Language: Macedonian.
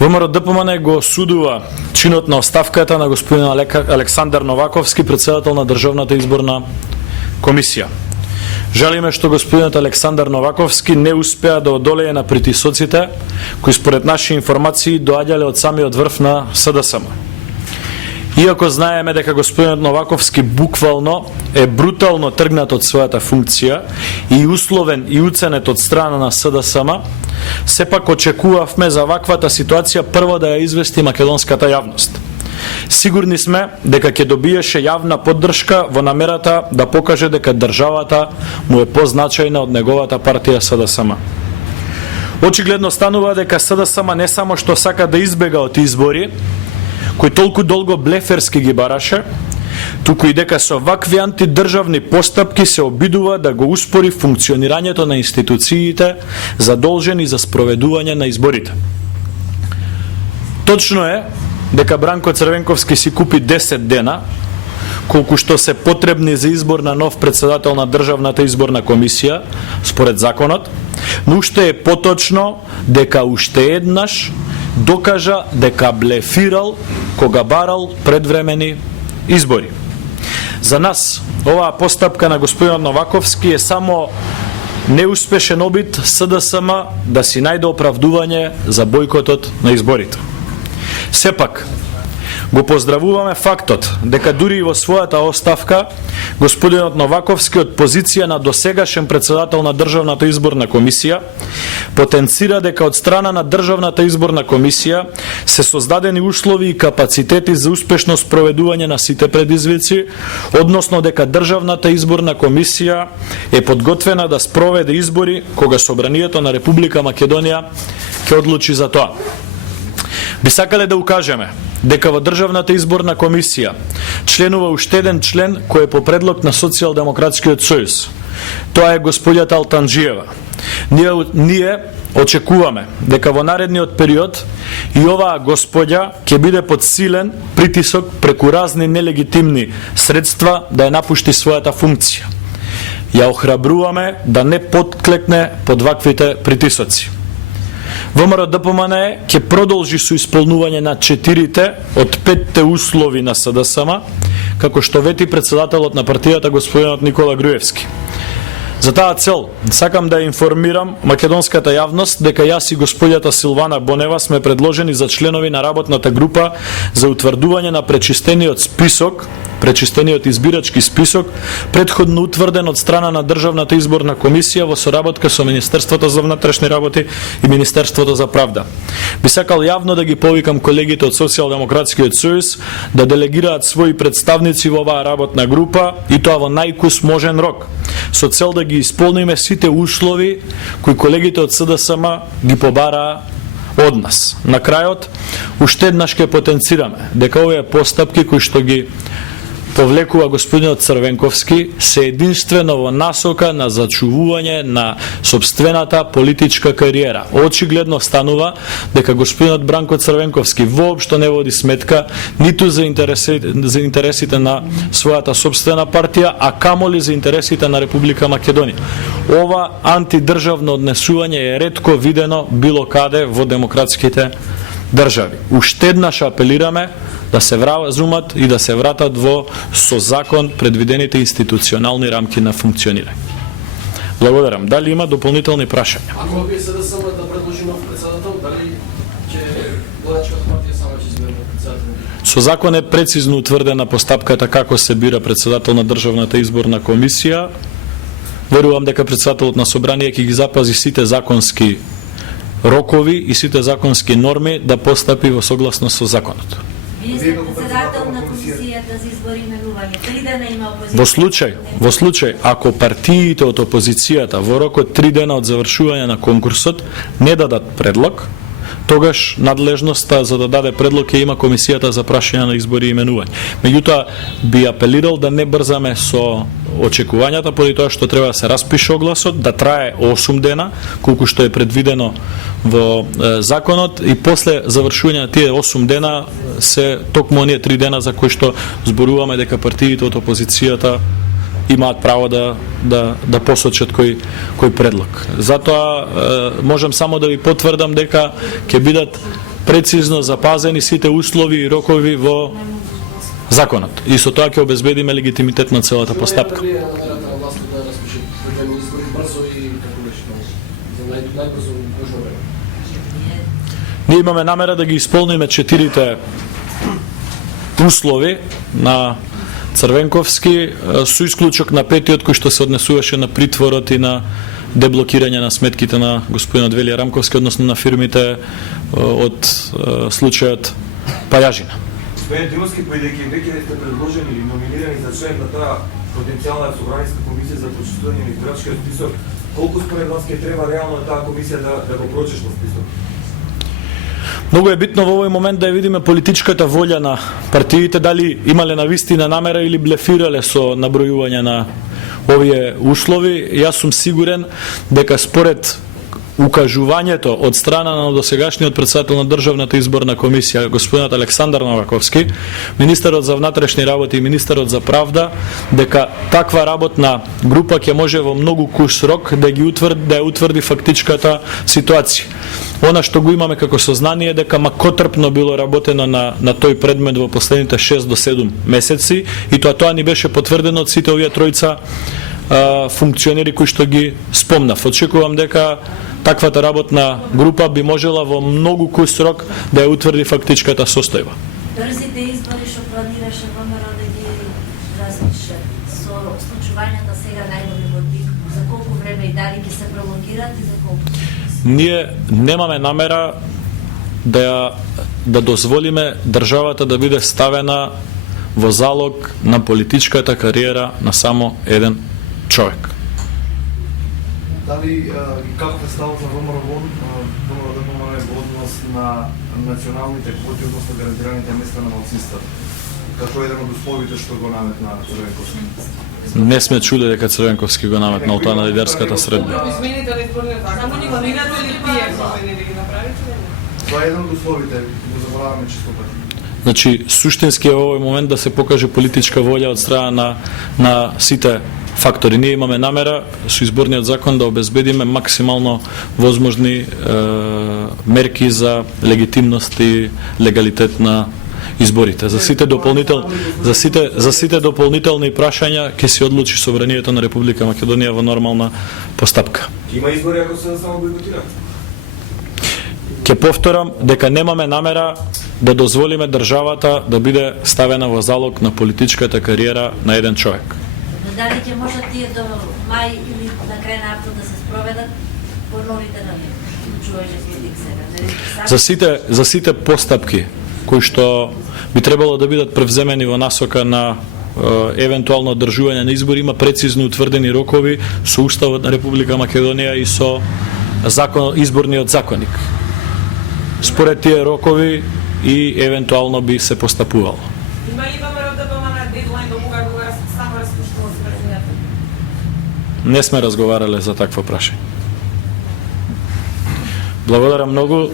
ВМРО ДПМН го осудува чинот на оставката на господин Александар Новаковски, председател на Државната изборна комисија. Жалиме што господинот Александар Новаковски не успеа да одолее на притисоците кои според наши информации доаѓале од самиот врв на СДСМ. Иако знаеме дека господинот Новаковски буквално е брутално тргнат од својата функција и условен и уценет од страна на СДСМ, сепак очекувавме за ваквата ситуација прво да ја извести македонската јавност. Сигурни сме дека ќе добиеше јавна поддршка во намерата да покаже дека државата му е позначајна од неговата партија СДСМ. Очигледно станува дека СДСМ не само што сака да избега од избори, кој толку долго блеферски ги бараше, туку и дека со вакви антидржавни постапки се обидува да го успори функционирањето на институциите задолжени за спроведување на изборите. Точно е дека Бранко Црвенковски си купи 10 дена, колку што се потребни за избор на нов председател на Државната изборна комисија, според законот, но уште е поточно дека уште еднаш докажа дека блефирал кога барал предвремени избори. За нас, оваа постапка на господинот Новаковски е само неуспешен обид СДСМ да си најде оправдување за бојкотот на изборите. Сепак, го поздравуваме фактот дека дури и во својата оставка господинот Новаковски од позиција на досегашен председател на Државната изборна комисија потенцира дека од страна на Државната изборна комисија се создадени услови и капацитети за успешно спроведување на сите предизвици, односно дека Државната изборна комисија е подготвена да спроведе избори кога Собранието на Република Македонија ќе одлучи за тоа. Би сакале да укажеме дека во Државната изборна комисија членува уште еден член кој е по предлог на Социјалдемократскиот сојуз. Тоа е господјата Алтанџиева. Ние очекуваме дека во наредниот период и оваа господја ќе биде под силен притисок преку разни нелегитимни средства да ја напушти својата функција. Ја охрабруваме да не подклекне под ваквите притисоци. ВМРО ДПМН ќе продолжи со исполнување на 4 од 5 услови на СДСМ, како што вети председателот на партијата господинот Никола Груевски. За таа цел, сакам да информирам македонската јавност дека јас и господјата Силвана Бонева сме предложени за членови на работната група за утврдување на пречистениот избирачки список, предходно утврден од страна на Државната изборна комисија во соработка со Министерството за внатрешни работи и Министерството за правда. Би сакал јавно да ги повикам колегите од Социјалдемократскиот сојуз да делегираат своји представници во оваа работна група и тоа во најкус можен рок, со цел да ги исполниме сите услови кои колегите од СДСМ ги побараа од нас. На крајот, уште еднаш ќе потенцираме дека овие постапки кои што ги повлекува господинот Црвенковски се единствено во насока на зачувување на собствената политичка кариера. Очигледно станува дека господинот Бранко Црвенковски воопшто не води сметка ниту за интересите на својата собствена партија, а камоли за интересите на Република Македонија. Ова антидржавно однесување е ретко видено било каде во демократските држави. Уште еднаш апелираме да се вразумат и да се вратат во со закон предвидените институционални рамки на функционирање. Благодарам. Дали има дополнителни прашања? Ако вие се да само да предложи нов председател, дали ќе Борачката партија сама ќе избере председател? Со закон е прецизно утврдена постапката како се бира председател на Државната изборна комисија. Верувам дека председателот на собрание ќе ги запази сите законски рокови и сите законски норми да постапи во согласно со законот. Вие сте председател на комисијата за избори и именување. 3 дена има опозиција. Во случај, ако партиите од опозицијата во рок од 3 дена од завршување на конкурсот не дадат предлог, тогаш надлежноста за да даде предлог ќе има комисијата за прашање на избори и именување. Меѓутоа, би апелирал да не брзаме со очекувањата, поради тоа што треба да се распише огласот, да трае 8 дена, колку што е предвидено во законот, и после завршување на тие 8 дена се токму оние 3 дена за кои што зборуваме дека партиите од опозицијата имаат право да посочат кој предлог. Затоа можам само да ви потврдам дека ќе бидат прецизно запазени сите услови и рокови во законот. И со тоа ќе обезбедиме легитимитет на целата постапка. Дали е намерата на властта да распишат предвидени избори брзо и како беше за најбрзо можно време? Ние имаме намера да ги исполниме 4 услови на Црвенковски, со исклучок на 5-тиот кој што се однесуваше на притворот и на деблокирање на сметките на господинот Велија Рамковски, односно на фирмите од случајот Пајажина. Господин Димовски, бидејќи веќе сте предложени или номинирани за член на таа потенцијална собраниска комисија за прочитување на избирачкиот список, колку според вас ќе треба реално таа комисија да го прочеш на список? Многу е битно во овој момент да ја видиме политичката волја на партиите, дали имале навистина намера или блефирале со набројување на овие услови. Јас сум сигурен дека според укажувањето од страна на досегашниот претседател на Државната изборна комисија, господинот Александар Новаковски, министерот за внатрешни работи и министерот за правда, дека таква работна група ќе може во многу куш рок да ја утврди фактичката ситуација. Она што го имаме како сознание дека макотрпно било работено на тој предмет во последните 6 до 7 месеци и тоа ни беше потврдено од сите овие тројца функционери кои што ги спомнав. Очекувам дека таквата работна група би можела во многу куш рок да ја утврди фактичката состојба. Брзите избори што планираше ВМРО да ги распише со случувањата сега најнови во ДИК, за колку време и дали ќе се пролонгираат и за колку? Ние немаме намера да дозволиме државата да биде ставена во залог на политичката кариера на само еден човек. Дали каков е ставот на ВМРО во однос на националните квоти, односно гарантираните места на малцинствата, како еден од условите што го наметна Црвенковски? Не сме чули дека Црвенковски го наметнал тоа на лидерската средба. Измените ли изборниот закон? Само ни планирате ли тие промени да ги направите? Тоа е еден од условите, го забораваме често пати. Значи, суштински е во овој момент да се покаже политичка волја од страна на сите фактори. Ние имаме намера со изборниот закон да обезбедиме максимално возможни мерки за легитимност и легалитет на изборите. За сите дополнителни прашања ќе се одлучи Собранието на Република Македонија во нормална постапка. Има избори ако се само бойкотира? Ќе повторам дека немаме намера да дозволиме државата да биде ставена во залог на политичката кариера на еден човек. Дали ќе можат тие до мај или на крај на април да се спроведат по новите случувања со ДИК сега? За сите постапки кои што би требало да бидат превземени во насока на евентуално одржување на избори, има прецизно утврдени рокови со Уставот на Република Македонија и со изборниот законник. Според тие рокови и евентуално би се постапувало. Има ли ВМРО да на дедлайн до кога го само распуштува собранието? Не сме разговарале за такво прашање. Благодарам многу.